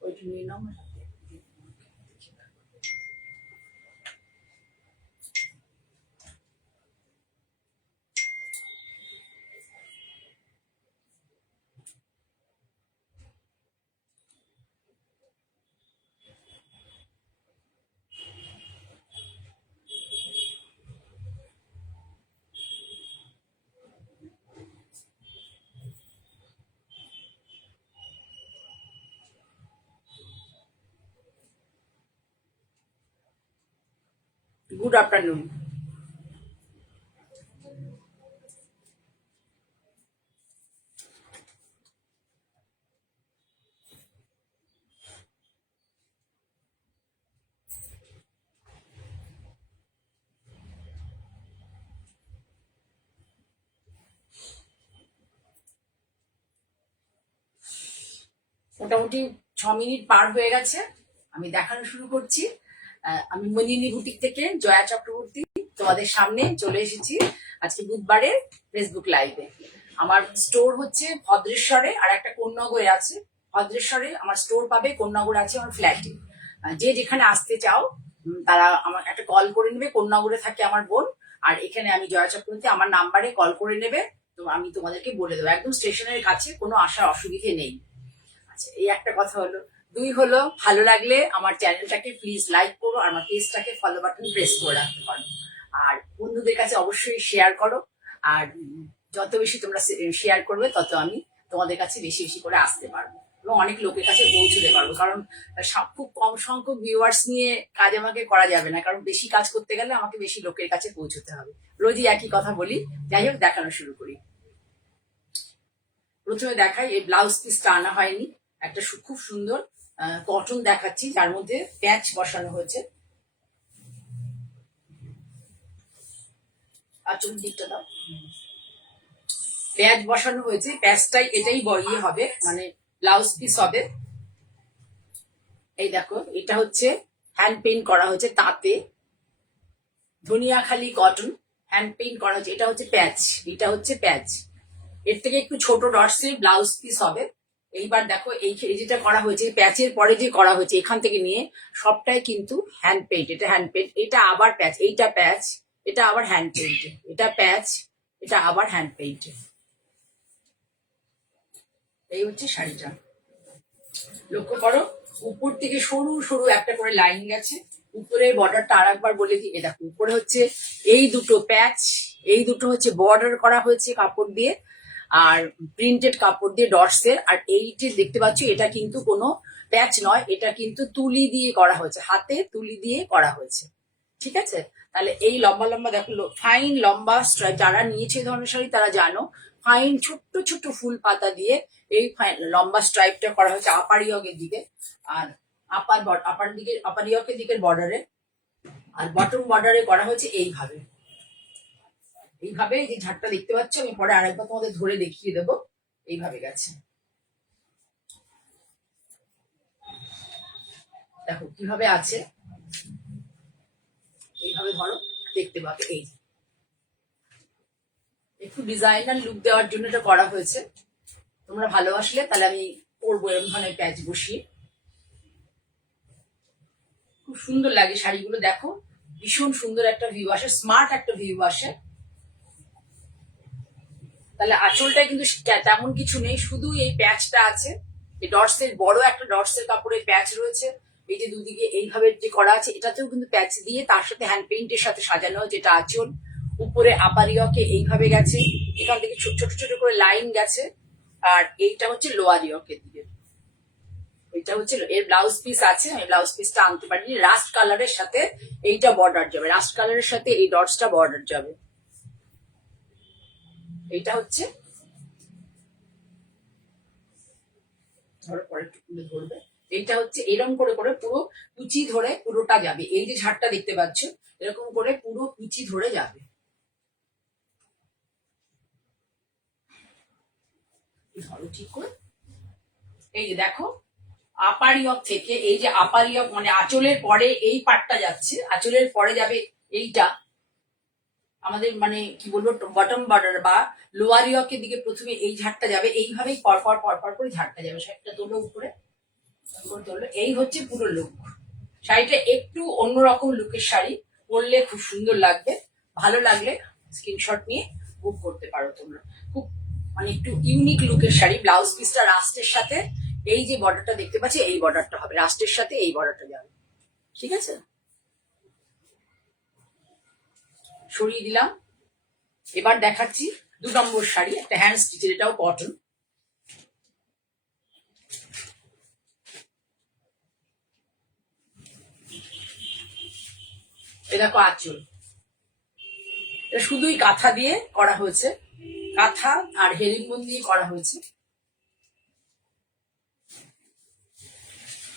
ওইটা নিয়ে নাও। Good afternoon. মোটামুটি 6 মিনিট পার হয়ে গেছে, আমি দেখানো শুরু করছি। আমি মনিনী বুটিক থেকে জয়া চক্রবর্তী তোমাদের সামনে চলে এসেছি আজকে বুধবারে ফেসবুক লাইভে। আমার স্টোর হচ্ছে ভদ্রেশ্বরে, আর একটা কোন্নগরে আছে। ভদ্রেশ্বরে আমার স্টোর পাবে, কোন্নগরে আছে আমার ফ্ল্যাটে। যে যেখানে আসতে চাও তারা আমার একটা কল করে নেবে। কোন্নগরে থাকে আমার বোন, আর এখানে আমি জয়া চক্রবর্তী, আমার নাম্বারে কল করে নেবে। তো আমি তোমাদেরকে বলে দেবো, একদম স্টেশনের কাছে, কোনো আসার অসুবিধে নেই। আচ্ছা, এই একটা কথা হলো। 2 হলো, ভালো লাগলে আমার চ্যানেলটাকে প্লিজ লাইক করো, আর আমার পেজটাকে ফলো বাটন প্রেস করে রাখতে পারো। আর বন্ধুদের কাছে অবশ্যই শেয়ার করো। আর যত বেশি তোমরা শেয়ার করবে, তত আমি তোমাদের কাছে বেশি বেশি করে আসতে পারবো এবং অনেক লোকের কাছে পৌঁছতে পারবো। কারণ খুব কম সংখ্যক ভিউয়ার্স নিয়ে কাজ আমাকে করা যাবে না, কারণ বেশি কাজ করতে গেলে আমাকে বেশি লোকের কাছে পৌঁছতে হবে। রোজই একই কথা বলি। যাই হোক, দেখানো শুরু করি। প্রথমে দেখাই, এই ব্লাউজ পিসটা আনা হয়নি, একটা খুব সুন্দর কটন দেখাচ্ছি, যার মধ্যে প্যাচ বসানো হয়েছে। আঁচল দিকটা দাও। প্যাচ বসানো হয়েছে, প্যাচটাই এটাই বড়িয়ে হবে, মানে ব্লাউজ পিস হবে। এই দেখো, এটা হচ্ছে হ্যান্ড পেইন্ট করা হয়েছে তাঁতে, ধনিয়াখালি কটন, হ্যান্ড পেইন্ট করা হয়েছে। এটা হচ্ছে প্যাচ, এটা হচ্ছে প্যাচ। এর থেকে একটু ছোট ডটসের ব্লাউজ পিস হবে। এইবার দেখো, এই যেটা করা হয়েছে, প্যাচের পরে যে করা হয়েছে এখান থেকে নিয়ে সবটাই কিন্তু হ্যান্ড পেইন্ট। এটা হ্যান্ড পেইন্ট, এটা আবার প্যাচ, এইটা প্যাচ, এটা আবার হ্যান্ড পেইন্ট, এটা প্যাচ, এটা আবার হ্যান্ড পেইন্ট। এই হচ্ছে শাড়িটা। লক্ষ্য করো, উপর থেকে সরু সরু একটা করে লাইন গেছে। উপরের বর্ডারটা আর একবার বলে দিই, দেখো উপরে হচ্ছে এই দুটো প্যাচ, এই দুটো হচ্ছে বর্ডার করা হয়েছে কাপড় দিয়ে, আর প্রিন্টেড কাপড় দিয়ে ডটসের। আর এইটি দেখতে পাচ্ছ, এটা কিন্তু কোনো প্যাচ নয়, এটা কিন্তু তুলি দিয়ে করা হয়েছে, হাতে তুলি দিয়ে করা হয়েছে। ঠিক আছে, তাহলে এই লম্বা লম্বা দেখো, ফাইন লম্বা স্ট্রাইপ, যারা নিয়েছে এই ধরনের শাড়ি তারা জানো, ফাইন ছোট্ট ছোট্ট ফুল পাতা দিয়ে এই লম্বা স্ট্রাইপটা করা হয়েছে আপার ইয়কের দিকে, আর আপার ইয়কের দিকের বর্ডারে, আর বটম বর্ডারে করা হয়েছে এইভাবে। এইভাবে যে ঝাড়টা দেখতে পাচ্ছ, আমি পরে আরেকবার তোমাদের ধরে দেখিয়ে দেবো। এইভাবে গেছে, দেখো কিভাবে আছে, এইভাবে ধরো দেখতে পাবে। এই একটু ডিজাইনার লুক দেওয়ার জন্য এটা করা হয়েছে। তোমরা ভালোবাসলে তাহলে আমি করবো এরকম ধরনের প্যাচ বসিয়ে। খুব সুন্দর লাগে শাড়িগুলো, দেখো ভীষণ সুন্দর একটা ভিউ আসে, স্মার্ট একটা ভিউ আসে। তাহলে আঁচলটা কিন্তু তেমন কিছু নেই, শুধু এই প্যাচটা আছে। এই ডটসের বড় একটা ডটসের কাপড়ের প্যাচ রয়েছে। এই যে দুদিকে এইভাবে যে করা আছে, এটাতেও কিন্তু প্যাচ দিয়ে তার সাথে হ্যান্ড পেইন্টের সাথে সাজানো, যেটা আঁচল। উপরে আপার ইয়কে এইভাবে গেছে, এখান থেকে ছোট ছোট করে লাইন গেছে। আর এইটা হচ্ছে লোয়ার ইয়কের দিকে, এটা হচ্ছে এর ব্লাউজ পিস আছে। আমি ব্লাউজ পিসটা আনতে পারিনি, রাস্ট কালারের সাথে এইটা বর্ডার যাবে, রাস্ট কালারের সাথে এই ডটসটা বর্ডার যাবে। এইটা হচ্ছে, ধরো পরে একটু তুলে ধরবে, এইটা হচ্ছে এরকম করে করে পুরো কুচি ধরে পুরোটা যাবে। এই যে ঝাড়টা দেখতে পাচ্ছ, এরকম করে পুরো কুচি ধরে যাবে। ধরো ঠিক করে, এই যে দেখো আপার ইয়ক থেকে এই যে আপার ইয়ক মানে আঁচলের পরে এই পার্টটা যাচ্ছে, আঁচলের পরে যাবে এইটা আমাদের মানে কি বলবো বটম বর্ডার বা লোয়ার ইয়কের দিকে প্রথমে এই ঝাড়টা যাবে, এইভাবেই পরপর পরপর করে ঝাড়টা যাবে। শাড়িটা তোলো উপরে তোলো। এই হচ্ছে পুরো লুক। শাড়িটা একটু অন্যরকম লুকের শাড়ি, পরলে খুব সুন্দর লাগবে। ভালো লাগলে স্ক্রিনশট নিয়ে বুক করতে পারো তোমরা। খুব মানে একটু ইউনিক লুকের শাড়ি। ব্লাউজ পিসটা রাস্টের সাথে এই যে বর্ডারটা দেখতে পাচ্ছি এই বর্ডারটা হবে, রাস্টের সাথে এই বর্ডারটা যাবে। ঠিক আছে, সরিয়ে দিলাম। এবার দেখাচ্ছি 2 নম্বর শাড়ি, একটা হ্যান্ড স্টিচের, এটাও কটন। এ দেখো আঁচল, এটা শুধুই কাঁথা দিয়ে করা হয়েছে, কাঁথা আর হেরিংবোন দিয়ে করা হয়েছে।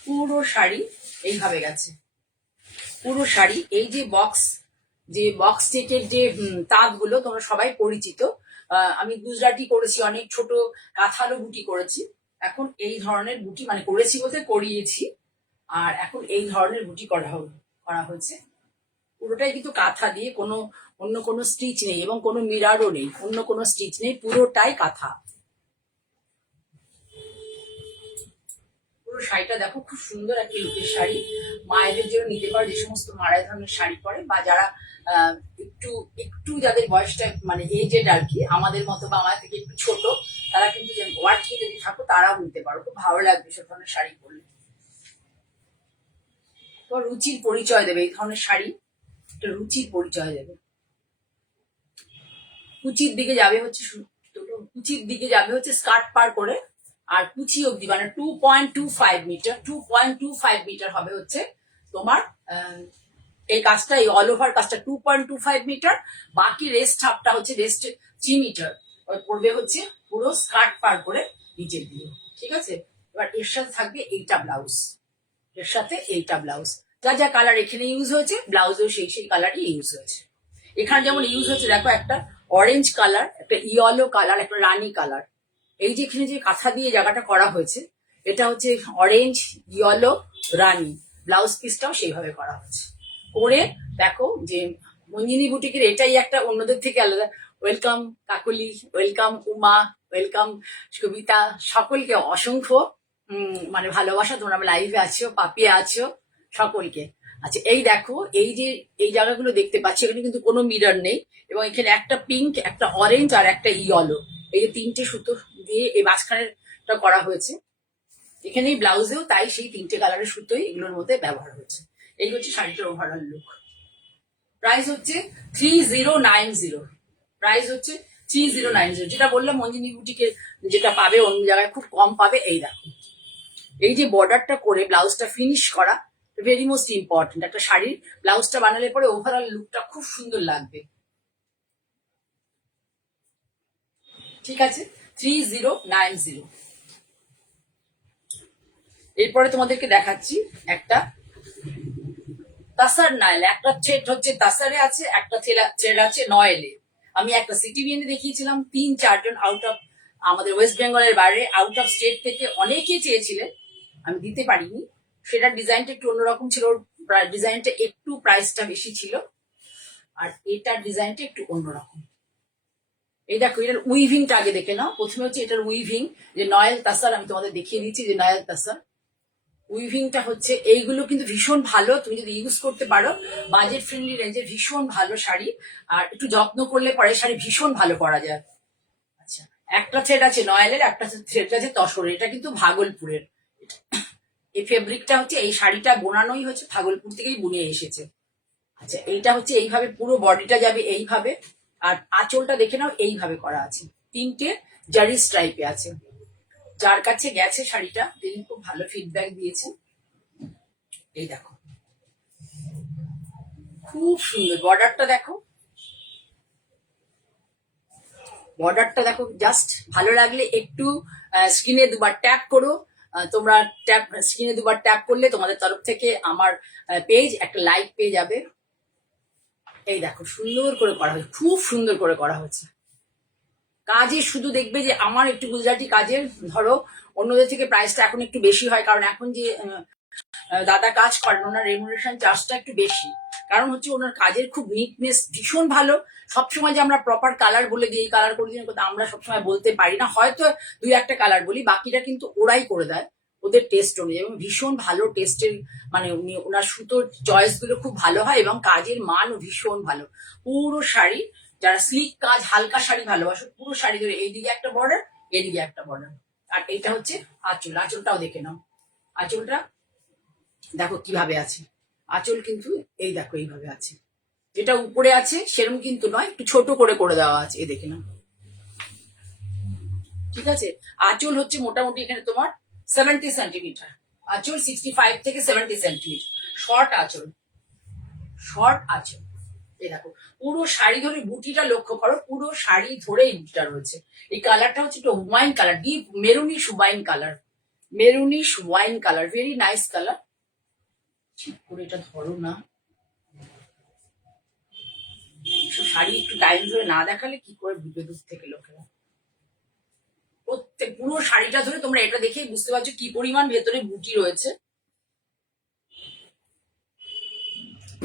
পুরো শাড়ি এইভাবে গেছে, পুরো শাড়ি। এই যে বক্স টেকের যে তাঁতগুলো তোমরা সবাই পরিচিত। আমি গুজরাটি করেছি, অনেক ছোট কাঁথালো বুটি করেছি। এখন এই ধরনের বুটি মানে করেছি বলতে করিয়েছি, আর এখন এই ধরনের বুটি করা হয়েছে। পুরোটাই কিন্তু কাঁথা দিয়ে, কোনো অন্য কোনো স্টিচ নেই এবং কোনো মিরারও নেই, অন্য কোনো স্টিচ নেই, পুরোটাই কাঁথা। পুরো শাড়িটা দেখো, খুব সুন্দর একটা লুকের শাড়ি। মায়েদের জন্য নিতে পারো, যে সমস্ত মায়ের ধরনের শাড়ি পরে, বা যারা একটু একটু যাদের বয়সটা মানে এজেড আর কি, আমাদের মতো বা আমাদের থেকে একটু ছোট, তারা কিন্তু ওয়ার্কিং যদি থাকো তারাও নিতে পারো, খুব ভালো লাগবে সব ধরনের শাড়ি পরলে। তোমার রুচির পরিচয় দেবে এই ধরনের শাড়ি, একটা রুচির পরিচয় দেবে। কুচির দিকে যাবে হচ্ছে কুচির দিকে যাবে হচ্ছে স্কার্ট পার করে, আর কুচি অব্দি মানে 2.25 মিটার, 2.25 মিটার হবে হচ্ছে তোমার এই কাজটা, এই অল ওভার কাজটা 2.25 মিটার। বাকি রেস্ট হাফটা হচ্ছে রেস্ট 3 মিটার পড়বে হচ্ছে পুরো স্কার্ট পার করে নিচের দিয়ে। ঠিক আছে, এবার এর সাথে থাকবে এইটা ব্লাউজ, এর সাথে এইটা ব্লাউজ। যা যা কালার এখানে ইউজ হয়েছে ব্লাউজেও সেই সেই কালারই ইউজ হয়েছে। এখানে যেমন ইউজ হয়েছে দেখো, একটা অরেঞ্জ কালার, একটা ইয়েলো কালার, একটা রানী কালার। এই যে এখানে যে কাঁথা দিয়ে জায়গাটা করা হয়েছে, এটা হচ্ছে অরেঞ্জ, ইয়েলো, রানী। ব্লাউজ পিসটাও সেইভাবে করা হয়েছে। করে দেখো যে মঞ্জিনী বুটিকের এটাই একটা অন্যদের থেকে আলাদা। Welcome Kakuli, welcome Uma, welcome Kabita, সকলকে অসংখ্য মানে ভালোবাসা। তোমরা লাইভে আছো, পাপিয়ে আছো, সকলকে। আচ্ছা এই দেখো, এই যে এই জায়গাগুলো দেখতে পাচ্ছি, এখানে কিন্তু কোনো মিরর নেই, এবং এখানে একটা পিঙ্ক, একটা অরেঞ্জ আর একটা ইয়েলো, এই যে 3টে সুতো দিয়ে এই মাঝখানেরটা করা হয়েছে। এখানে ব্লাউজেও তাই সেই 3টে কালারের সুতোই এগুলোর মধ্যে ব্যবহার হয়েছে। এই হচ্ছে শাড়িটার ওভারঅল লুক। প্রাইস হচ্ছে 3090, প্রাইস হচ্ছে 3090। যেটা বললাম মঞ্জিনী বুটিকে যেটা পাবে অন্য জায়গায় খুব কম পাবে। এই দেখো, এই যে বর্ডারটা করে ব্লাউজটা ফিনিশ করা ভেরি মোস্ট ইম্পর্টেন্ট। একটা শাড়ির ব্লাউজটা বানালে পরে ওভারঅল লুকটা খুব সুন্দর লাগবে। ঠিক আছে, 3090। এরপরে তোমাদেরকে দেখাচ্ছি একটা তাসার নাইল। একটা থ্রেড হচ্ছে তাসারে আছে, একটা থ্রেড আছে নয়েলে। আমি একটা সিটি বিএনে দেখিয়েছিলাম, 3-4 জন আউট অফ আমাদের ওয়েস্ট বেঙ্গলের বাইরে, আউট অফ স্টেট থেকে অনেকে চেয়েছিলেন, আমি দিতে পারিনি। সেটার ডিজাইনটা একটু অন্যরকম ছিল, ডিজাইনটা একটু প্রাইসটা বেশি ছিল, আর এটার ডিজাইনটা একটু অন্যরকম। এই দেখো, এটার উইভিংটা আগে দেখে নাও। প্রথমে হচ্ছে এটার উইভিং, যে নয়েল তাসার, আমি তোমাদের দেখিয়ে দিচ্ছি যে নয়েল তাসার উইভিংটা হচ্ছে এইগুলো কিন্তু ভীষণ ভালো। তুমি যদি ইউজ করতে পারো বাজেট ফ্রেন্ডলি রেঞ্জের, ভীষণ ভালো শাড়ি, আর একটু যত্ন করলে পরে শাড়ি ভীষণ ভালো পরা যায়। আচ্ছা, একটা থ্রেড আছে নয়েলের, একটা থ্রেড আছে তসরের, এটা কিন্তু ভাগলপুরের। এই ফেব্রিকটা হচ্ছে, এই শাড়িটা বোনানোই হচ্ছে ভাগলপুর থেকেই বুনে এসেছে। আচ্ছা, এইটা হচ্ছে এইভাবে পুরো বডিটা যাবে এইভাবে, আর আঁচলটা দেখে নাও এইভাবে করা আছে, 3টে জারি স্ট্রাইপে আছে। যার কাছে গেছে শাড়িটা তিনি খুব ভালো ফিডব্যাক দিয়েছে। এই দেখো, খুব সুন্দর বর্ডারটা দেখো, বর্ডারটা দেখো। জাস্ট ভালো লাগলে একটু স্ক্রিনে দুবার ট্যাপ করো। তোমরা স্ক্রিনে দুবার ট্যাপ করলে তোমাদের তরফ থেকে আমার পেজ একটা লাইক পেয়ে যাবে। এই দেখো, সুন্দর করে করা হয়েছে, খুব সুন্দর করে করা হয়েছে। কাজে শুধু দেখবে যে আমার একটু গুজরাটি কাজের ধরো অন্যদের থেকে প্রাইসটা এখন একটু বেশি হয়, কারণ এখন যে দাদা কাজ করেন ওনার রেমুনারেশন চার্জটা একটু বেশি, কারণ হচ্ছে ওনার কাজের খুব নিটনেস ভীষণ ভালো। সবসময় যে আমরা প্রপার কালার বলে দিই এই কালার করে দিন, আমরা সবসময় বলতে পারি না, হয়তো দুই একটা কালার বলি, বাকিটা কিন্তু ওরাই করে দেয় ওদের টেস্ট অনুযায়ী, এবং ভীষণ ভালো টেস্টের, মানে উনি ওনার সুতোর চয়েস গুলো খুব ভালো হয় এবং কাজের মানও ভীষণ ভালো। পুরো শাড়ি, যারা স্লিক কাজ হালকা শাড়ি ভালোবাসো, পুরো শাড়ি ধরে এইদিকে একটা বর্ডার, এদিকে একটা বর্ডার, আর এটা হচ্ছে আঁচল। আঁচলটাও দেখে নাও, আঁচলটা দেখো কিভাবে আছে। আঁচল কিন্তু এই দেখো এইভাবে আছে, যেটা উপরে আছে সেরকম কিন্তু নয়, একটু ছোট করে করে দেওয়া আছে, এ দেখে নাও, ঠিক আছে। আঁচল হচ্ছে মোটামুটি এখানে তোমার 70 সেন্টিমিটার, আঁচল 65 থেকে 70 সেন্টিমিটার, শর্ট আঁচল, শর্ট আঁচল। এই দেখো পুরো শাড়ি ধরে বুটিটা লক্ষ্য করো, পুরো শাড়ি ধরে এই বুটিটা রয়েছে। এই কালারটা হচ্ছে একটু wine colour, deep maroonish wine colour, maroonish wine colour, very nice colour. ঠিক করে এটা ধরো না, শাড়ি একটু টাইম ধরে না দেখালে কি করে বুঝবে দূর থেকে লোকেরা। প্রত্যেক পুরো শাড়িটা ধরে তোমরা এটা দেখেই বুঝতে পারছো কি পরিমাণ ভেতরে বুটি রয়েছে।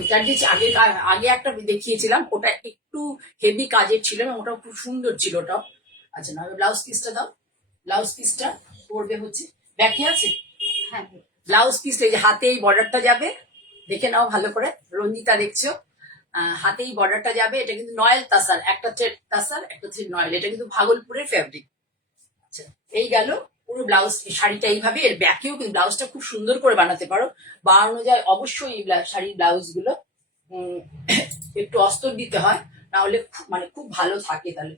এটার যে আগে আগে একটা দেখিয়েছিলাম ওটা একটু হেভি কাজের ছিল এবং ওটা খুব সুন্দর ছিল ওটাও। আচ্ছা না, ব্লাউজ পিসটা দাও, ব্লাউজ পিসটা পড়বে হচ্ছে ব্যাকে আছে, হ্যাঁ ব্লাউজ পিস এই যে হাতে এই বর্ডারটা যাবে, দেখে নাও ভালো করে, রঞ্জিতা দেখছো, হাতে এই বর্ডারটা যাবে। এটা কিন্তু নয়েল তাসার, একটা হচ্ছে তাসার একটা হচ্ছে নয়েল, এটা কিন্তু ভাগলপুরের ফেব্রিক। আচ্ছা এই গেল পুরো ব্লাউজ, শাড়িটা এইভাবে, এর ব্যাকেও কিন্তু ব্লাউজটা খুব সুন্দর করে বানাতে পারো, বানানো যায় অবশ্যই। এই শাড়ির ব্লাউজ গুলো একটু অস্তর দিতে হয়, না হলে মানে খুব ভালো থাকে, তাহলে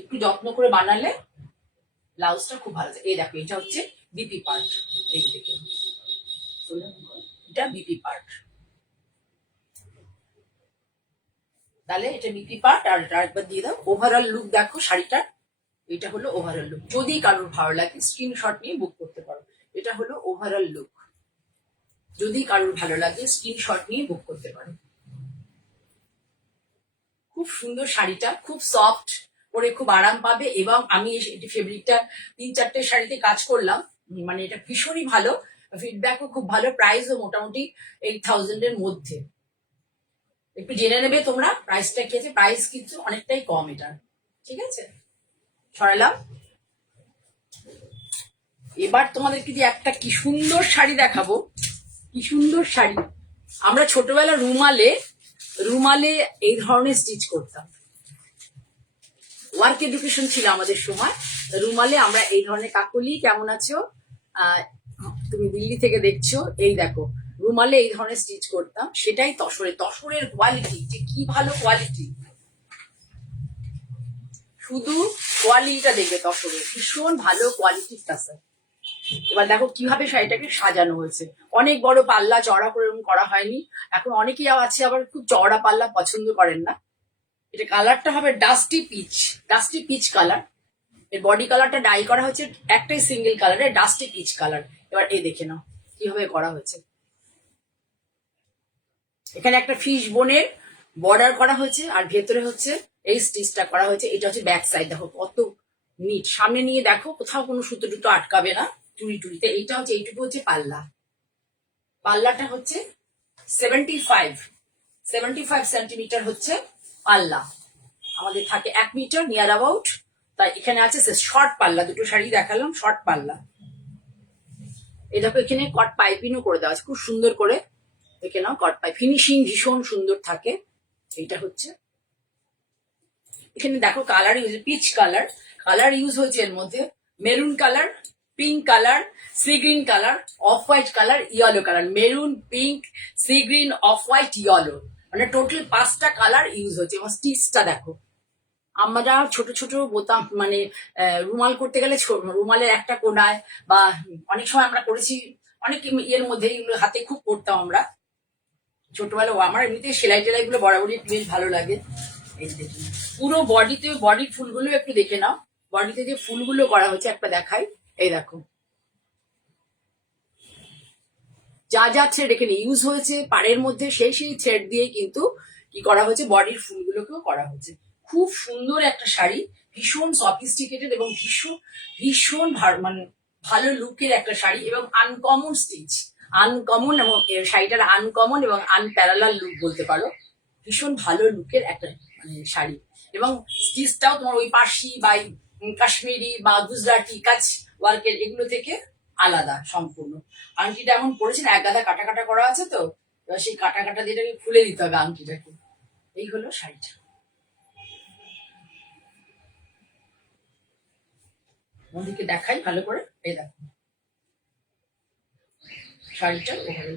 একটু যত্ন করে বানালে ব্লাউজটা খুব ভালো থাকে। এই দেখো এটা হচ্ছে বিপি পার্ট, এই দিকে এটা বিপি পার্ট, তাহলে এটা বিপি পার্ট। আর একবার দিয়ে দাও ওভারঅল লুক দেখো শাড়িটার, এটা হলো ওভারঅল লুক। যদি কারোর ভালো লাগে স্ক্রিনশট নিয়ে বুক করতে পারো, এটা হলো ওভারঅল লুক, যদি কারোর ভালো লাগে স্ক্রিনশট নিয়ে বুক করতে পারো। খুব সুন্দর শাড়িটা, খুব সফট, পরে খুব আরাম পাবে। এবং আমি এই ফেব্রিকটা 3-4টে শাড়িতে কাজ করলাম, মানে এটা ভীষণই ভালো, ফিডব্যাকও খুব ভালো, প্রাইসও মোটামুটি 8000 এর মধ্যে। একটু জেনে নেবে তোমরা প্রাইসটা কি আছে, প্রাইস কিন্তু অনেকটাই কম এটা, ঠিক আছে। সরালাম। এবার তোমাদেরকে যে একটা কি সুন্দর শাড়ি দেখাবো, কি সুন্দর শাড়ি। আমরা ছোটবেলা রুমালে রুমালে এই ধরনের স্টিচ করতাম, ওয়ার্ক এডুকেশন ছিল আমাদের সময়, রুমালে আমরা এই ধরনের, কাকলি কেমন আছো, তুমি দিল্লি থেকে দেখছো, এই দেখো রুমালে এই ধরনের স্টিচ করতাম, সেটাই তসরে, তসরের কোয়ালিটি যে কি ভালো কোয়ালিটি, শুধু কোয়ালিটিটা দেখবে তসরের, ভীষণ ভালো কোয়ালিটির তাসার। এবার দেখো কিভাবে শাড়িটাকে সাজানো হয়েছে, অনেক বড় পাল্লা চড়া করে করা হয়নি। এখন অনেকেই আছে আবার খুব চওড়া পাল্লা পছন্দ করেন না। এটা কালারটা হবে dusty peach, dusty peach colour. এর বডি কালারটা ডাই করা হচ্ছে একটাই সিঙ্গেল কালারের ডাস্টি পিচ কালার। এবার এই দেখে নাও কিভাবে করা হয়েছে, এখানে একটা ফিশ বোনের বর্ডার করা হয়েছে আর ভেতরে হচ্ছে এই স্টিচটা করা হয়েছে। এটা হচ্ছে ব্যাক সাইড, দেখো কত নিট, সামনে নিয়ে দেখো কোথাও কোনো সুতো টুতো আটকাবে না চুড়ি টুড়িতে। এইটা হচ্ছে, এইটুকু হচ্ছে পাল্লা, পাল্লাটা হচ্ছে 75 সেন্টিমিটার হচ্ছে পাল্লা, আমাদের থাকে 1 মিটার নিয়ার অ্যাবাউট, তাই এখানে আছে শর্ট পাল্লা। দুটো শাড়ি দেখালাম শর্ট পাল্লা। এই দেখো এখানে কট পাইপিংও করে দেওয়া আছে খুব সুন্দর করে, দেখে নাও কট পাইপ ফিনিশিং ভীষণ সুন্দর থাকে। এইটা হচ্ছে, এখানে দেখো colour use, peach colour, colour use হয়েছে এর মধ্যে, maroon colour, pink colour, sea green colour, off white colour, yellow colour, maroon, pink, sea green, off white, yellow, মানে টোটাল 5টা কালার ইউজ হয়েছে। এবং স্টিচটা দেখো, আমরা ছোট ছোট বোতাম মানে রুমাল করতে গেলে রুমালের একটা কোনায়, বা অনেক সময় আমরা করেছি অনেক ইয়ের মধ্যে, হাতে খুব করতাম আমরা ছোটবেলা। আমার এমনিতে সেলাই টেলাই গুলো বরাবরই বেশ ভালো লাগে। এই দেখি পুরো বডিতে, বডির ফুলগুলো একটু দেখে নাও, বডিতে যে ফুলগুলো করা হয়েছে একটা দেখাই, এই দেখো যা যা থ্রেড এখানে ইউজ হয়েছে পাড়ের মধ্যে, সেই সেই থ্রেড দিয়ে কিন্তু কি করা হয়েছে, বডির ফুলগুলোকেও করা হয়েছে। খুব সুন্দর একটা শাড়ি, ভীষণ সফিস্টিকেটেড এবং ভীষণ ভীষণ মানে ভালো লুকের একটা শাড়ি এবং আনকমন স্টিচ, আনকমন, এবং শাড়িটার আনকমন এবং আনপ্যারালাল লুক বলতে পারো। ভীষণ ভালো লুকের একটা মানে শাড়ি, এবং স্টিচটাও তোমার ওই পার্সি বা কাশ্মীরি বা গুজরাটি কাচ ওয়ার্কের এগুলো থেকে আলাদা সম্পূর্ণ। আংটিটা এমন পড়েছেন, এক গাদা কাটা কাটা করা আছে, তো এবার সেই কাটা কাটা দিয়ে এটাকে খুলে দিতে হবে আংটিটাকে। এই হলো শাড়িটা। ওদিকে দেখাই ভালো করে, এই দেখো শাড়িটা ওভাবে।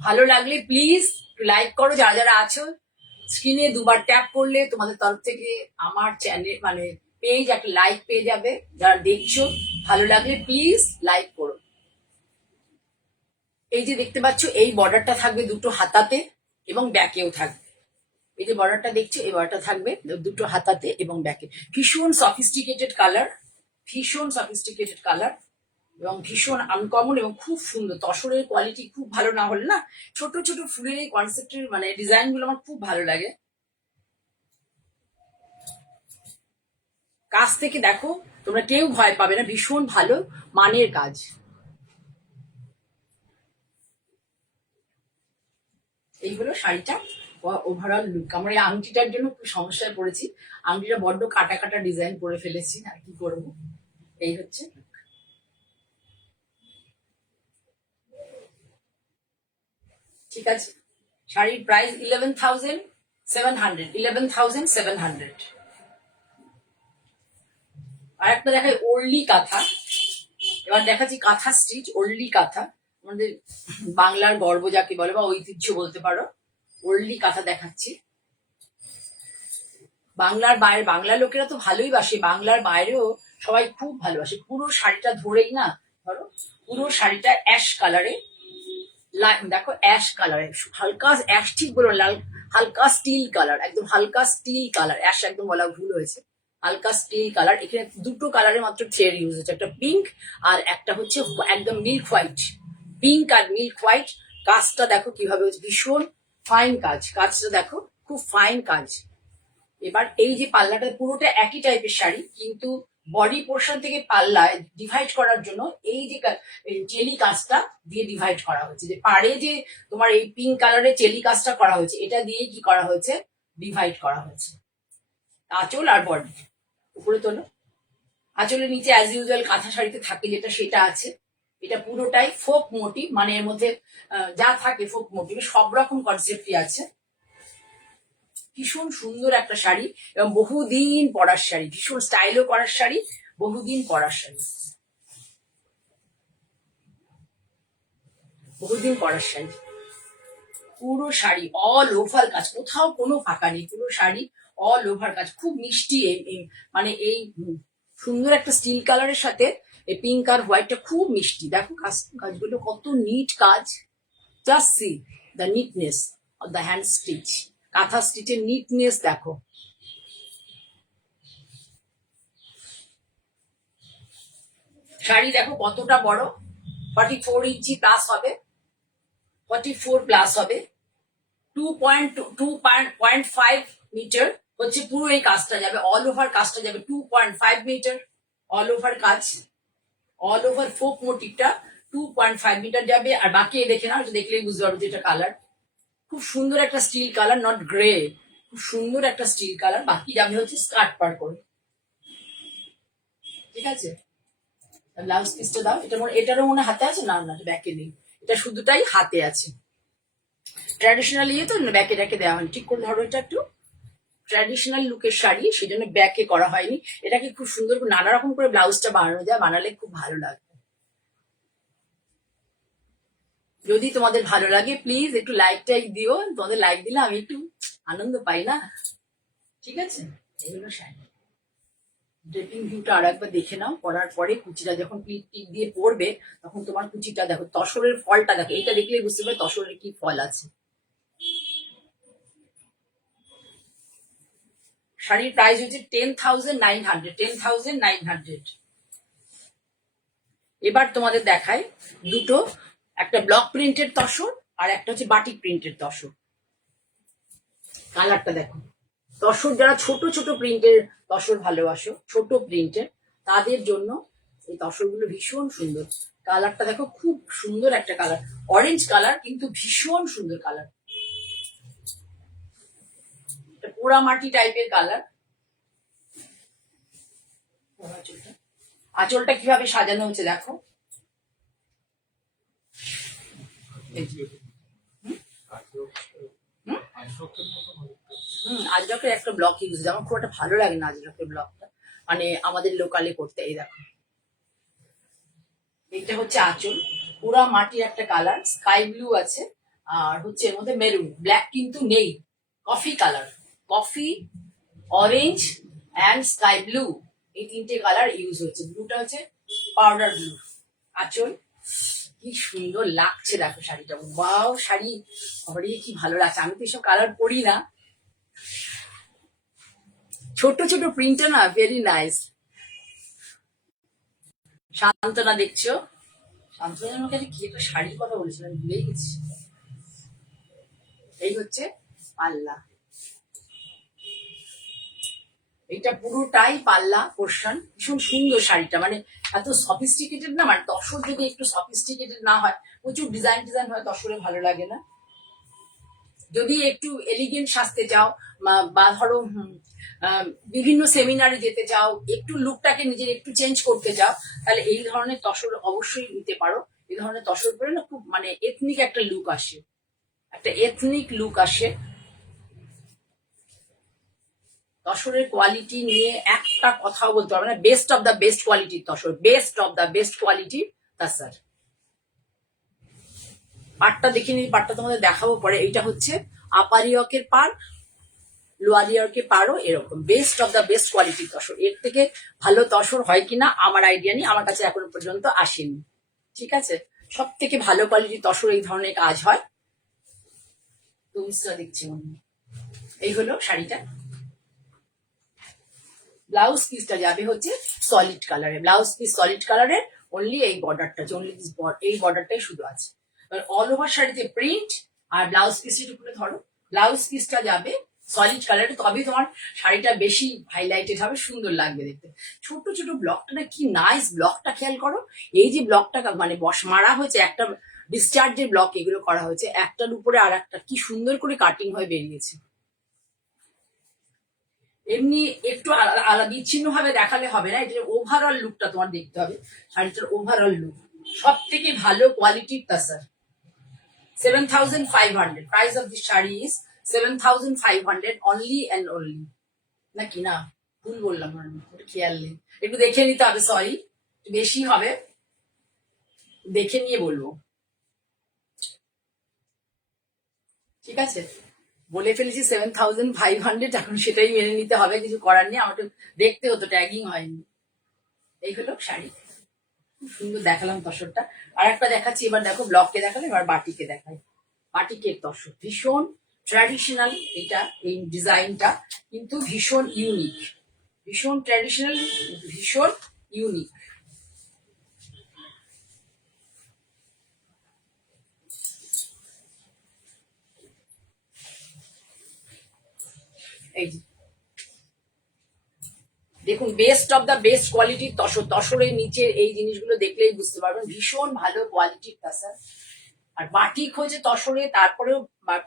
ভালো লাগলে প্লিজ লাইক করো, যারা যারা আছো। স্ক্রিনে দুবার ট্যাপ করলে তোমাদের তরফ থেকে আমার চ্যানেল মানে পেজ একটা লাইক পেয়ে যাবে। যারা দেখছো, ভালো লাগলে প্লিজ লাইক করো। এই যে দেখতে পাচ্ছ, এই বর্ডারটা থাকবে দুটো হাতাতে এবং ব্যাকেও থাকবে। এই যে বর্ডারটা দেখছো, এই বর্ডারটা থাকবে দুটো হাতাতে এবং ব্যাকে। ভীষণ সফিস্টিকেটেড কালার, ভীষণ সফিস্টিকেটেড কালার এবং ভীষণ আনকমন এবং খুব সুন্দর। তসরের কোয়ালিটি খুব ভালো না হলে না, ছোট ছোট ফুলের এই কনসেপ্টের মানে ডিজাইন গুলো আমার খুব ভালো লাগে। কাছ থেকে দেখো, তোমরা কেউ ভয় পাবে না, ভীষণ ভালো মানের কাজ। এই হলো শাড়িটা ওভারঅল লুক। আমরা এই আংটিটার জন্য খুব সমস্যায় পড়েছি, আংটিটা বড্ড কাটা কাটা ডিজাইন করে ফেলেছি, আর কি করবো। এই হচ্ছে ঠিক আছে। শাড়ির প্রাইস 11,700, 11,700। আর একটা দেখাই ওর্লি কাঁথা। এবার দেখাচ্ছি কাঁথা স্টিচ, ওর্লি কাঁথা, আমাদের বাংলার গর্ব যাকে বলে বা ঐতিহ্য বলতে পারো। ওর্লি কাঁথা দেখাচ্ছি। বাংলার বাইরে, বাংলার লোকেরা তো ভালোই বাসে, বাংলার বাইরেও সবাই খুব ভালোবাসে। পুরো শাড়িটা ধরেই না, ধরো পুরো শাড়িটা অ্যাশ কালারে, দেখো অ্যাশ কালারে, হালকা অ্যাশ ঠিক বলো, লাল হালকা স্টিল কালার, একদম হালকা স্টিল কালার, অ্যাশ একদম বলা ভুল হয়েছে, হালকা স্টিল কালার। এখানে দুটো কালারে মাত্র থ্রেড ইউজ হচ্ছে, একটা পিঙ্ক আর একটা হচ্ছে একদম মিল্ক হোয়াইট। পিঙ্ক আর মিল্ক হোয়াইট। কাজটা দেখো কিভাবে হচ্ছে, ভীষণ ফাইন কাজ, কাজটা দেখো খুব ফাইন কাজ। এবার এই যে পাল্লাটা পুরোটা একই টাইপের শাড়ি, কিন্তু বডি পোর্শন থেকে পাল্লায় ডিভাইড করার জন্য এই যে চেলি কাজটা দিয়ে ডিভাইড করা হয়েছে। যে পাড়ে যে তোমার এই পিঙ্ক কালারের চেলি কাজটা করা হয়েছে, এটা দিয়ে কি করা হয়েছে, ডিভাইড করা হয়েছে। আঁচল আর বডি উপরে তোলো। আঁচলের নিচে অ্যাজ ইউজুয়াল কাঁথা শাড়িতে থাকে যেটা, সেটা আছে। এটা পুরোটাই ফোক মোটিভ, মানে এর মধ্যে যা থাকে ফোক মোটিভ, সব রকম কনসেপ্টই আছে। ভীষণ সুন্দর একটা শাড়ি এবং বহুদিন পরার শাড়ি, ভীষণ স্টাইলও করার শাড়ি, বহুদিন পরার শাড়ি, বহুদিন পরার শাড়ি। পুরো শাড়ি অল ওভার কাজ, কোথাও কোনো ফাঁকা নেই, পুরো শাড়ি অল ওভার কাজ, খুব মিষ্টি। মানে এই সুন্দর একটা স্টিল কালারের সাথে এই পিঙ্ক আর হোয়াইটটা খুব মিষ্টি। দেখো কাজগুলো কত নিট কাজ, just see the neatness of the hand stitch, kantha স্টিচের নিটনেস দেখো। শাড়ি দেখো কতটা বড়, 44 ইঞ্চি প্লাস হবে, 44 প্লাস হবে। 2.5 মিটার হচ্ছে পুরো এই কাজটা যাবে, অল ওভার কাজটা যাবে 2.5 মিটার অল ওভার কাজ, অল ওভার ফোক মোটিভটা 2.5 মিটার যাবে। আর বাকি দেখে না, দেখলেই বুঝতে পারবো এটা কালার খুব সুন্দর একটা স্টিল কালার, নট গ্রে, খুব সুন্দর একটা স্টিল কালার। বাকি যাবে হচ্ছে স্কার্ট পার করে, ঠিক আছে। ব্লাউজ পিসটা দাও, এটারও মনে হাতে আছে, না না ব্যাকে নেই, এটা শুধুটাই হাতে আছে। ট্র্যাডিশনাল ইয়ে তো ব্যাকে ট্যাকে দেওয়া হয়নি, ঠিক করে ধরো, এটা একটু ট্র্যাডিশনাল লুকের শাড়ি, সেজন্য ব্যাকে করা হয়নি। এটাকে খুব সুন্দর নানা রকম করে ব্লাউজটা বানানো যায়, বানালে খুব ভালো লাগবে। যদি তোমাদের ভালো লাগে প্লিজ একটু লাইক টাইক দিও, তোমাদের লাইক দিলে আমি একটু আনন্দ পাই না, ঠিক আছে। এগুলো শাড়ি ড্রেপিং ভিউটা আর একবার দেখে নাও, পরার পরে কুচিটা যখন ক্লিপ টিপ দিয়ে পরবে, তখন তোমার কুচিটা দেখো, তসরের ফলটা দেখো, এটা দেখলেই বুঝতে পারবে তসরের কি ফল আছে। শাড়ির প্রাইস হচ্ছে 10,900, 10,900। এবার তোমাদের দেখায় দুটো, একটা ব্লক প্রিন্টের তসর আর একটা হচ্ছে বাটিক প্রিন্টের তসর। কালারটা দেখো, তসর যারা ছোট ছোট প্রিন্টের তসর ভালোবাসো, ছোট প্রিন্টের, তাদের জন্য এই তসরগুলো ভীষণ সুন্দর। কালারটা দেখো, খুব সুন্দর একটা কালার, অরেঞ্জ কালার কিন্তু ভীষণ সুন্দর কালার, পোড়া মাটি টাইপের কালার। আঁচলটা কিভাবে সাজানো হচ্ছে দেখো, আজরকের একটা ব্লক ইউজ, আমার খুব একটা ভালো লাগে না আজরকের ব্লকটা, মানে আমাদের লোকালে করতে। এই দেখো, এটা হচ্ছে আঁচল, পুরা মাটির একটা কালার, স্কাই ব্লু আছে, আর হচ্ছে এর মধ্যে মেরুন, ব্ল্যাক কিন্তু নেই, coffee colour, coffee, orange and sky blue, এই তিনটে কালার ইউজ হচ্ছে। ব্লুটা হচ্ছে পাউডার ব্লু। আঁচল কি সুন্দর লাগছে দেখো শাড়িটা, ওয়াও, শাড়ি ঘরে কি ভালো লাগছে। আমি তো এসব কালার পরি না, ছোট ছোট প্রিন্টটা না, ভেরি নাইস। শান্তনা দেখছো, শান্তনা আমাকে কি একটা শাড়ির কথা বলেছিলাম, ভুলেই গেছি। এই হচ্ছে পাল্লা, এটা পুরোটাই পাল্লা পোর্শন, ভীষণ সুন্দর শাড়িটা, মানে এত সফিস্টিকেটেড না, মানে তসর যদি একটু সফিস্টিকেটেড না হয়, প্রচুর ডিজাইন ডিজাইন হয়, তসরে ভালো লাগে না। যদি একটু এলিগেন্ট সাজতে চাও বা ধরো বিভিন্ন সেমিনারে যেতে চাও, একটু লুকটাকে নিজের একটু চেঞ্জ করতে চাও, তাহলে এই ধরনের তসর অবশ্যই নিতে পারো। এই ধরনের তসর পরে না খুব মানে এথনিক একটা লুক আসে, একটা এথনিক লুক আসে। তসরের কোয়ালিটি নিয়ে একটা কথাও বলতে পারবে না, বেস্ট অফ দ্য বেস্ট কোয়ালিটির tussar, best of the best কোয়ালিটির তাসার। পাটটা দেখে নিই, পাটটা তোমাদের দেখাবো পরে। এইটা হচ্ছে আপারিয়কের পার, লোয়ারিয়কে পারো, এরকম বেস্ট অফ দ্য বেস্ট কোয়ালিটির তসর। এর থেকে ভালো তসর হয় কিনা আমার আইডিয়া নেই, আমার কাছে এখনো পর্যন্ত আসেনি। ঠিক আছে, সব থেকে ভালো কোয়ালিটির তসর এই ধরনের কাজ হয়। তুমি দেখছি, এই হলো শাড়িটা। ব্লাউজ পিসটা যাবে হচ্ছে সলিড কালারে, ব্লাউজ পিস সলিড কালারের, অনলি এই বর্ডারটা, অনলি দিস এই বর্ডারটাই শুধু আছে। এবার অল ওভার শাড়িতে প্রিন্ট, আর ব্লাউজ পিসটা করে ধরো, ব্লাউজ পিসটা যাবে সলিড কালারে, তবে তোমার শাড়িটা বেশি হাইলাইটেড হবে, সুন্দর লাগবে দেখতে। ছোট ছোট ব্লকটা না, কি নাইস ব্লকটা, খেয়াল করো। এই যে ব্লকটা মানে বস মারা হয়েছে, একটা ডিসচার্জের ব্লক এগুলো করা হয়েছে, একটার উপরে আর একটা, কি সুন্দর করে কাটিং হয়ে বেরিয়েছে। এমনি একটু বিচ্ছিন্ন ভাবে দেখালে হবে না, এটা ওভারঅল লুকটা তোমার দেখতে হবে, শাড়িটার ওভারঅল লুক। সব থেকে ভালো কোয়ালিটির তাসার, 7,500 price of this sari is 7,500 only and only. নাকি না, ভুল বললাম, ওটা খেয়াল নেই, একটু দেখে নিতে হবে, সরি, বেশি হবে, দেখে নিয়ে বলবো। ঠিক আছে, বলে ফেলেছি 7,500, এখন সেটাই মেনে নিতে হবে, কিছু করার নেই, আমাকে দেখতে হতো, ট্যাগিং হয়নি। এই হলো শাড়ি, খুব সুন্দর দেখালাম তসরটা। আর একটা দেখাচ্ছি, এবার দেখো ব্লককে দেখালাম, এবার বাটিকে দেখাই। বাটিকের তসর ভীষণ ট্র্যাডিশনাল, এটা এই ডিজাইনটা কিন্তু ভীষণ ইউনিক, ভীষণ ট্র্যাডিশনাল, ভীষণ ইউনিক। এই যে দেখুন, বেস্ট অফ দ্য বেস্ট কোয়ালিটির তসর, তসরের নিচের এই জিনিসগুলো দেখলেই বুঝতে পারবেন ভীষণ ভালো কোয়ালিটির তাসার। আর বাটিক হয়েছে তসরে, তারপরেও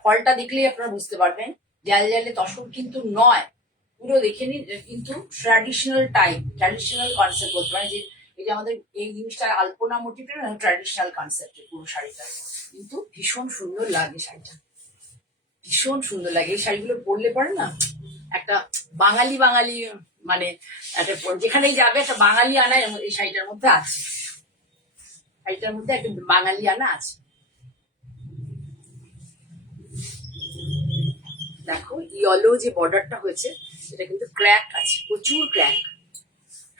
ফলটা দেখলেই আপনারা বুঝতে পারবেন জালে জালে তসর কিন্তু নয়, পুরো দেখে নিন, কিন্তু ট্র্যাডিশনাল টাইপ, ট্র্যাডিশনাল কনসেপ্ট বলতে পারেন, যে এটা আমাদের এই জিনিসটা আলপনা মোটিভের ট্র্যাডিশনাল কনসেপ্টের পুরো শাড়িটা, কিন্তু ভীষণ সুন্দর লাগে শাড়িটা, ভীষণ সুন্দর লাগে। এই শাড়িগুলো পরলে পরে না একটা বাঙালি বাঙালি, মানে একটা যেখানেই যাবে একটা বাঙালি আনা এই শাড়িটার মধ্যে আছে, শাড়িটার মধ্যে একটা বাঙালি আনা আছে। দেখো ইয়েলো যে বর্ডারটা হয়েছে, সেটা কিন্তু ক্র্যাক আছে, প্রচুর ক্র্যাক,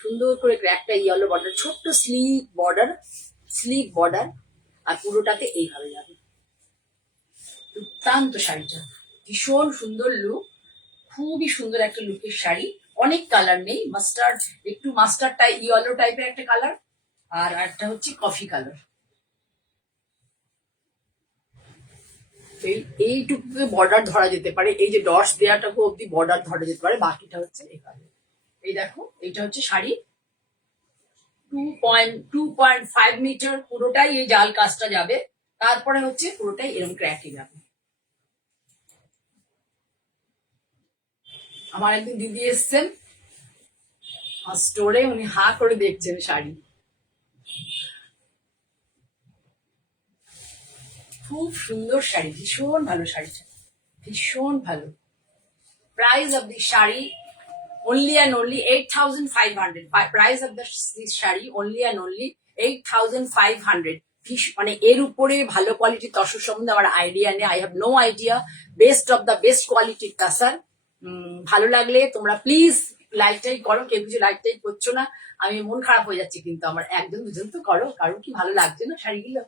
সুন্দর করে ক্র্যাকটা ইয়েলো বর্ডার, ছোট্ট স্লিক বর্ডার, স্লিক বর্ডার, আর পুরোটাতে এইভাবে যাবে। দুর্দান্ত শাড়িটা, ভীষণ সুন্দর লুক, খুবই সুন্দর একটা লুকের শাড়ি। অনেক কালার নেই, মাস্টার্ড, একটু মাস্টার্ড টাইপ ইয়েলো টাইপের একটা কালার, আর একটা হচ্ছে কফি কালার। এইটুকু বর্ডার ধরা যেতে পারে, এই যে ডটস দেওয়াটাকে অব্দি বর্ডার ধরা যেতে পারে, বাকিটা হচ্ছে এখানে। এই দেখো, এইটা হচ্ছে শাড়ি 2.5 মিটার, পুরোটাই এই জাল কাজটা যাবে। তারপরে হচ্ছে পুরোটাই এরকম ক্র্যাকে যাবে। আমার একদিন দিদি এসছেন স্টোরে, উনি হা করে দেখছেন শাড়ি। খুব সুন্দর শাড়ি, ভীষণ ভালো শাড়িটা, ভীষণ ভালো। Price of the sari only and only 8,500. Price of this sari only and only 8,500. মানে এর উপরে ভালো কোয়ালিটির তসর সম্বন্ধে আমার আইডিয়া নেই, I have no idea. Best of the best কোয়ালিটির তাসার। ভালো লাগলে তোমরা প্লিজ লাইকটাই করো, কেউ কিছু লাইকটাই করছো না, আমি মন খারাপ হয়ে যাচ্ছে। কিন্তু আমার একজন দুজন তো করো, কারো কি ভালো লাগছে না শাড়িগুলো?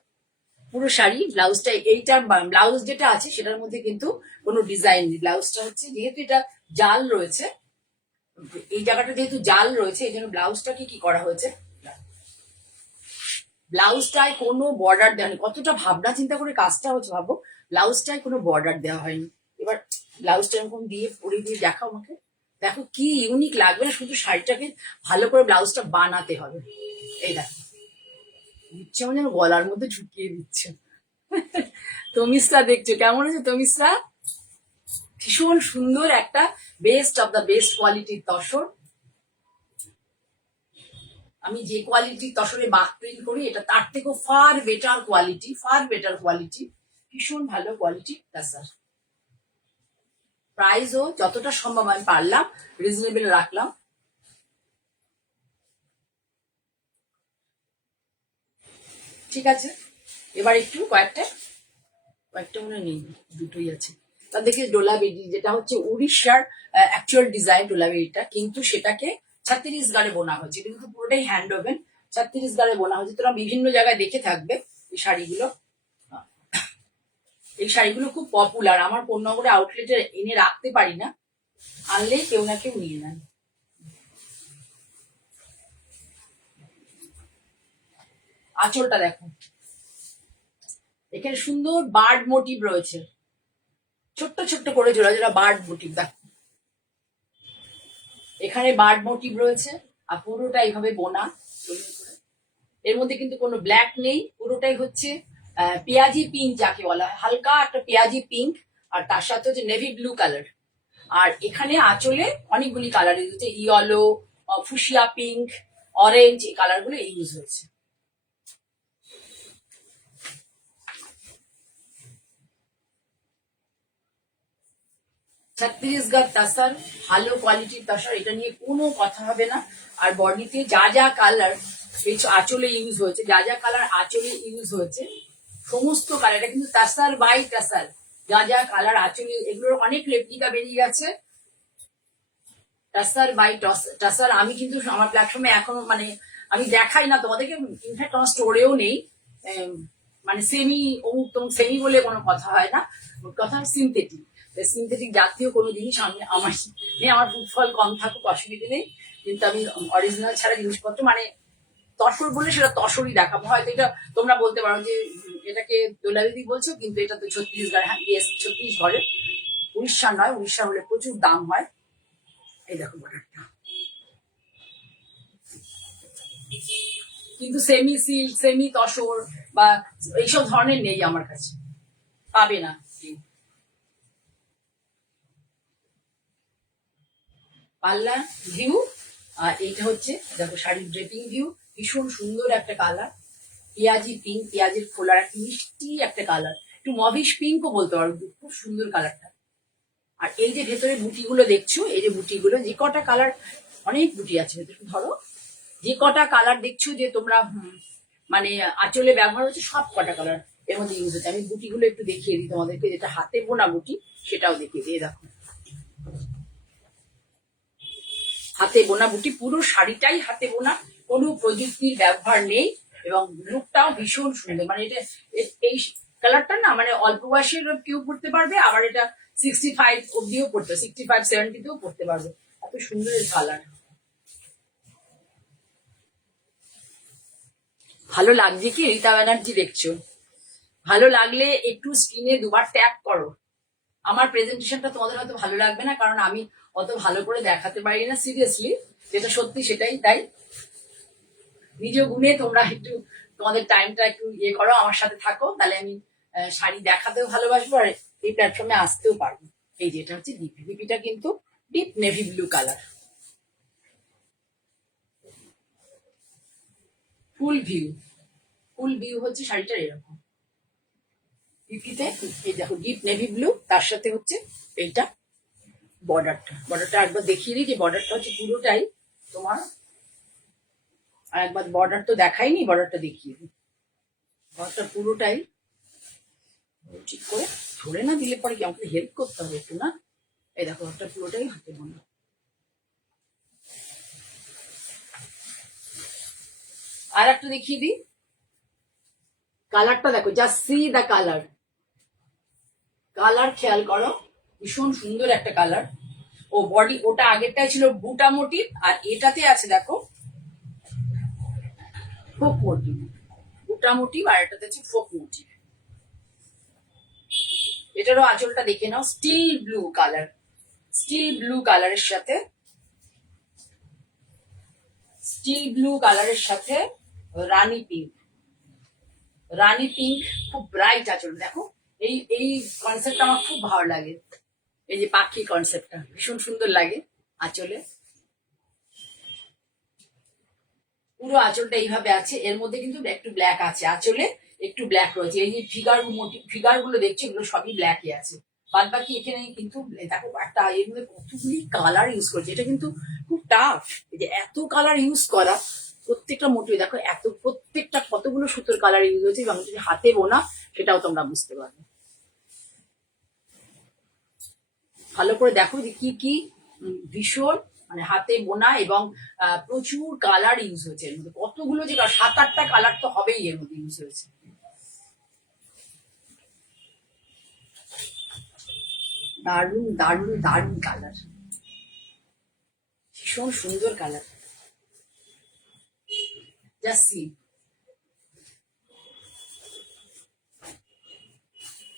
পুরো শাড়ি ব্লাউজটা, এইটার ব্লাউজ যেটা আছে সেটার মধ্যে কিন্তু কোনো ডিজাইন নেই। ব্লাউজটা হচ্ছে, যেহেতু এটা জাল রয়েছে, এই জায়গাটা যেহেতু জাল রয়েছে, এই জন্য ব্লাউজটাকে কি করা হয়েছে, ব্লাউজটায় কোনো বর্ডার দেওয়া নেই। কতটা ভাবনা চিন্তা করে কাজটা হচ্ছে ভাবো, ব্লাউজটায় কোনো বর্ডার দেওয়া হয়নি। এবার ব্লাউজটা এরকম দিয়ে পরে দিয়ে দেখাও আমাকে, দেখো কি ইউনিক লাগবে না? শুধু শাড়িটাকে ভালো করে ব্লাউজটা বানাতে হবে। এই দেখো, দিচ্ছে মানে গলার মধ্যে ঢুকিয়ে দিচ্ছে। তমিসরা দেখছো কেমন আছে? তমিসরা ভীষণ সুন্দর একটা বেস্ট অফ দ্য বেস্ট কোয়ালিটির তসর। আমি যে কোয়ালিটির তসরে বাক প্রিন্ট করি, এটা তার থেকেও far better quality, far better quality, ভীষণ ভালো কোয়ালিটি তাসার। প্রাইসও যতটা সম্ভব আমি পারলাম রিজনেবল রাখলাম। ঠিক আছে, এবার একটু কয়েকটা মনে নেই, দুটোই আছে। তার দেখে ডোলাবেরি, যেটা হচ্ছে উড়িষ্যার অ্যাকচুয়াল ডিজাইন ডোলাবেরিটা, কিন্তু সেটাকে ছত্তিশগড়ে বোনা হয়েছে। এটা কিন্তু পুরোটাই হ্যান্ড ওভেন, ছত্তিশগড়ে বোনা হয়েছে। তোরা বিভিন্ন জায়গায় দেখে থাকবে এই শাড়িগুলো। এই শাড়িগুলো খুব পপুলার, আমার কোন্নগরে আউটলেটে এনে রাখতে পারি না, আনলেই কেউ না কেউ নিয়ে নেন। আঁচলটা দেখো, এখানে সুন্দর বার্ড মোটিভ রয়েছে, ছোট্ট ছোট্ট করে জোড়া জোড়া বার্ড মোটিভ দেখো, এখানে বার্ড মোটিভ রয়েছে। আর পুরোটা এইভাবে বোনা, এর মধ্যে কিন্তু কোনো ব্ল্যাক নেই, পুরোটাই হচ্ছে পেঁয়াজি পিঙ্ক যাকে বলা হয়, হালকা একটা পেঁয়াজি পিঙ্ক, আর তার সাথে হচ্ছে নেভি ব্লু কালার। আর এখানে আঁচলে অনেকগুলি কালার ইউজ হচ্ছে, ইয়েলো, ফুশিয়া পিঙ্ক, অরেঞ্জ, এই কালার গুলো ইউজ হয়েছে। ছত্তিশগড় তাসার, ভালো কোয়ালিটির তাসার, এটা নিয়ে কোনো কথা হবে না। আর বডিতে যা যা কালার এই আঁচলে ইউজ হয়েছে, যা যা কালার আঁচলে ইউজ হয়েছে, সমস্ত কালার, এটা কিন্তু তাসার বাই তাসার, যা যা কালার আঁচলে, এগুলোর অনেক রেপ্লিকা বেরিয়ে গেছে। টাসার বাই টাসার আমি কিন্তু আমার প্ল্যাটফর্মে এখনো মানে আমি দেখাই না তোমাদেরকে, ইনফ্যাক্ট আমার স্টোরেও নেই। মানে সেমি অমুক তমুক, সেমি বলে কোনো কথা হয় না, কথা সিনথেটিক। সিনথেটিক জাতীয় কোনো জিনিস আমি আমার নেই, আমার ফুটফল কম থাকুক অসুবিধে নেই, কিন্তু আমি অরিজিনাল ছাড়া জিনিসপত্র মানে তসর বলে সেটা তসরই দেখাবো। হয়তো এটা তোমরা বলতে পারো যে এটাকে দোলাদিদি বলছো, কিন্তু এটা তো ছত্তিশগড়, হ্যাঁ ইয়েস ছত্তিশগড়ের, উড়িষ্যা নয়, উড়িষ্যা হলে প্রচুর দাম হয়। এই দেখো বর্ডারটা, কিন্তু সেমি সিল্ক, সেমি তসর বা এইসব ধরনের নেই আমার কাছে, পাবে না। পাল্লা ভিউ, আর এইটা হচ্ছে দেখো শাড়ির ড্রেপিং ভিউ, ভীষণ সুন্দর একটা কালার, পেঁয়াজি পিঙ্ক, পেঁয়াজের ফোলার একটা মিষ্টি একটা কালার, একটু মভিশ পিঙ্কও বলতে পারো, খুব সুন্দর কালারটা। আর এই যে ভেতরে বুটিগুলো দেখছো, এই যে বুটিগুলো, যে কটা কালার, অনেক বুটি আছে ভেতরে, ধরো যে কটা কালার দেখছো যে তোমরা মানে আঁচলে ব্যবহার হচ্ছে, সব কটা কালার এর মধ্যে ইউজ হচ্ছে। আমি বুটিগুলো একটু দেখিয়ে দিই তোমাদেরকে, যেটা হাতে বোনা বুটি সেটাও দেখিয়ে দিই। দেখো হাতে বোনা বুটি, পুরো শাড়িটাই হাতে বোনা, কোনো প্রযুক্তির ব্যবহার নেই, এবং লুকটাও ভীষণ সুন্দর। মানে এটা এই কালারটা না মানে অল্প বয়সের কেউ পড়তে পারবে, আবার এটা 65 অব্দিও পড়তে, 65-70তেও পড়তে পারবে, এত সুন্দর এর কালার। ভালো লাগছে কি? রীতা ব্যানার্জি দেখছো, ভালো লাগলে একটু স্ক্রিনে দুবার ট্যাপ করো। আমার প্রেজেন্টেশনটা তোমাদের হয়তো ভালো লাগবে না, কারণ আমি অত ভালো করে দেখাতে পারি না, সিরিয়াসলি যেটা সত্যি সেটাই। তাই নিজ গুণে তোমরা একটু তোমাদের টাইমটা একটু ইয়ে করো, আমার সাথে থাকো, তাহলে আমি শাড়ি দেখাতেও ভালোবাসবো আর এই প্ল্যাটফর্মে আসতেও পারবো। এই যে এটা হচ্ছে ডিপি, ডিপিটা কিন্তু ডিপ নেভি ব্লু কালার, ফুল ভিউ। ফুল ভিউ হচ্ছে শাড়িটার এরকম ডিপিতে। এই দেখো ডিপ নেভি ব্লু, তার সাথে হচ্ছে এইটা বর্ডারটা একবার দেখিয়ে দিই যে বর্ডারটা হচ্ছে পুরোটাই তোমার। আর একবার বর্ডার তো দেখাইনি, বর্ডারটা দেখিয়ে দিই। বর্ডারটা পুরোটাই ঠিক করে ধরে না দিলে পরে কি আমাকে হেল্প করতে হবে একটু, না? এই দেখো বর্ডারটা পুরোটাই হাতে বোনা। আর একটা দেখিয়ে দিই, কালারটা দেখো, just see the colour. Colour খেয়াল করো, ভীষণ সুন্দর একটা কালার। ও বডি, ওটা আগেরটাই ছিল বুটা মোটিভ, আর এটাতে আছে দেখো ফোক মোটিভ। বুটা মোটিভ আর এটাতে আছে ফোক মোটিভ। এটারও আঁচলটা দেখে নাও, steel blue colour, steel blue কালারের সাথে, স্টিল ব্লু কালারের সাথে রানী পিঙ্ক। রানী পিঙ্ক খুব ব্রাইট আঁচল দেখো। এই এই কনসেপ্টটা আমার খুব ভালো লাগে। এই যে পাখি কনসেপ্টটা ভীষণ সুন্দর লাগে আঁচলে। পুরো আঁচলটা এইভাবে আছে, এর মধ্যে কিন্তু একটু ব্ল্যাক আছে আঁচলে, একটু ব্ল্যাক রয়েছে। এই যে ফিগার গুলো দেখছো, এগুলো সবই ব্ল্যাকই আছে। বাদ বাকি এখানে কিন্তু দেখো একটা এর মধ্যে কতগুলি কালার ইউজ করেছে, এটা কিন্তু খুব টাফ। এই যে এত কালার ইউজ করা, প্রত্যেকটা মোটিভ দেখো, এত প্রত্যেকটা কতগুলো সুতোর কালার ইউজ হয়েছে, এবং যদি হাতে বোনা সেটাও তোমরা বুঝতে পারবে। ভালো করে দেখো যে কি কি ভীষণ মানে হাতে বোনা, এবং প্রচুর কালার ইউজ হয়েছে এর মধ্যে। কতগুলো যে 7-8টা কালার তো হবেই এর মধ্যে ইউজ হয়েছে। দারুণ দারুণ দারুণ কালার, ভীষণ সুন্দর কালার। জাস্ট সি,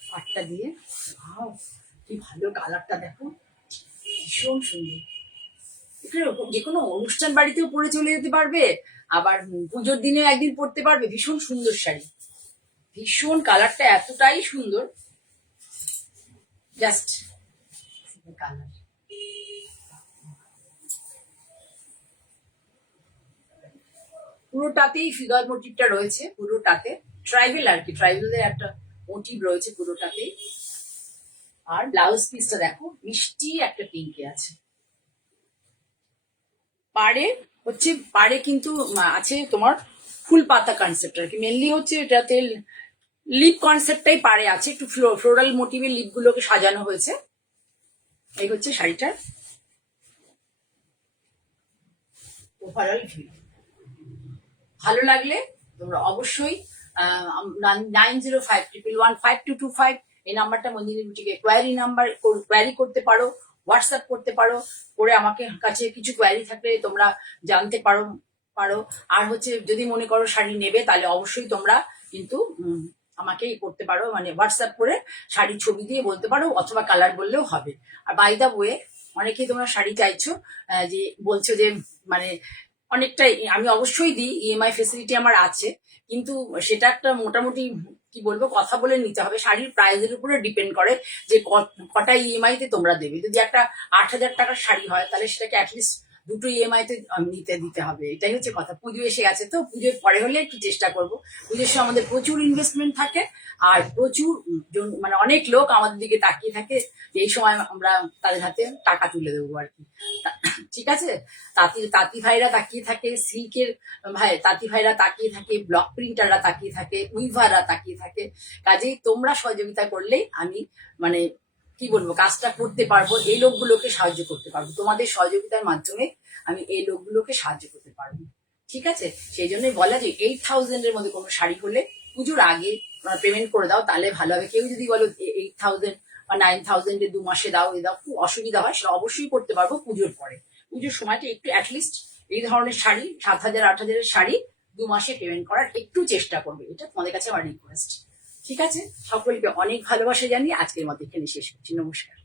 পাটটা দিয়ে ভাও, কি ভালো কালারটা দেখো, ভীষণ সুন্দর। যে কোনো অনুষ্ঠান বাড়িতেও পরে চলে যেতে পারবে, আবার পুজোর দিনেও একদিন পরতে পারবে। ভীষণ সুন্দর শাড়ি, ভীষণ কালারটা এতটাই সুন্দর, জাস্ট কালার। পুরোটাতেই ফিগার মোটিভটা রয়েছে, পুরোটাতে ট্রাইবেল আর কি, ট্রাইবেলের একটা মোটিভ রয়েছে পুরোটাতেই। আর ব্লাউজ পিসটা দেখো, মিষ্টি একটা পিঙ্কে আছে। পাড়ে হচ্ছে, পাড়ে কিন্তু আছে তোমার ফুল পাতা কনসেপ্ট আর কি, মেনলি হচ্ছে এটাতে লিপ কনসেপ্টটাই পাড়ে আছে, একটু ফ্লোরাল মোটিভের লিপ গুলোকে সাজানো হয়েছে। এই হচ্ছে শাড়িটার ওভারঅল ভিউ। ভালো লাগলে তোমরা অবশ্যই 9053115225 এই নাম্বারটা মন্দিনী বুটিকে কোয়ারি নাম্বার, কোয়ারি করতে পারো, হোয়াটসঅ্যাপ করতে পারো, করে আমাকে কাছে কিছু কোয়ারি থাকলে তোমরা জানতে পারো পারো। আর হচ্ছে যদি মনে করো শাড়ি নেবে, তাহলে অবশ্যই তোমরা কিন্তু আমাকে করতে পারো, মানে হোয়াটসঅ্যাপ করে শাড়ির ছবি দিয়ে বলতে পারো, অথবা কালার বললেও হবে। আর বাই দা ওয়ে, অনেকেই তোমরা শাড়ি চাইছো, যে বলছো যে মানে অনেকটাই, আমি অবশ্যই দিই, ইএমআই ফেসিলিটি আমার আছে, কিন্তু সেটা একটা মোটামুটি কি বলবো, কথা বলে নিতে হবে। শাড়ির প্রাইসের উপরে ডিপেন্ড করে যে কটা ইএমআই তে তোমরা দেবে। যদি একটা 8,000 টাকার শাড়ি হয়, তাহলে সেটাকে অ্যাটলিস্ট দুটো ইএমআই তে দিতে হবে। এটাই হচ্ছে কথা। পুজো এসে গেছে, তো পুজোর পরে হলে একটু চেষ্টা করবো। পুজোর সময় আমাদের প্রচুর ইনভেস্টমেন্ট থাকে, আর প্রচুর মানে অনেক লোক আমাদের দিকে তাকিয়ে থাকে যে এই সময় আমরা তাদের হাতে টাকা তুলে দেবো আর কি। ঠিক আছে, তাঁতি তাঁতি ভাইরা তাকিয়ে থাকে, সিল্কের তাঁতি ভাইরা তাকিয়ে থাকে, ব্লক প্রিন্টাররা তাকিয়ে থাকে, উইভাররা তাকিয়ে থাকে। কাজেই তোমরা সহযোগিতা করলেই আমি মানে কি বলবো, কাজটা করতে পারবো, এই লোকগুলোকে সাহায্য করতে পারবো। তোমাদের সহযোগিতার মাধ্যমে আমি এই লোকগুলোকে সাহায্য করতে পারবো। ঠিক আছে, সেই জন্যই বলা যে 8,000-এর মধ্যে কোনো শাড়ি হলে পুজোর আগে পেমেন্ট করে দাও, তাহলে ভালো হবে। কেউ যদি বলো 8,000 বা 9,000-এ 2 মাসে দাও, দাও, খুব অসুবিধা হয়, সেটা অবশ্যই করতে পারবো পুজোর পরে। পুজোর সময়টা একটু অ্যাটলিস্ট এই ধরনের শাড়ি 7,000 8,000-এর শাড়ি 2 মাসে পেমেন্ট করার একটু চেষ্টা করবে, এটা তোমাদের কাছে আমার রিকোয়েস্ট। ঠিক আছে, সকলকে অনেক ভালোবাসা জানিয়ে আজকের মতো এখানে শেষ করছি। নমস্কার।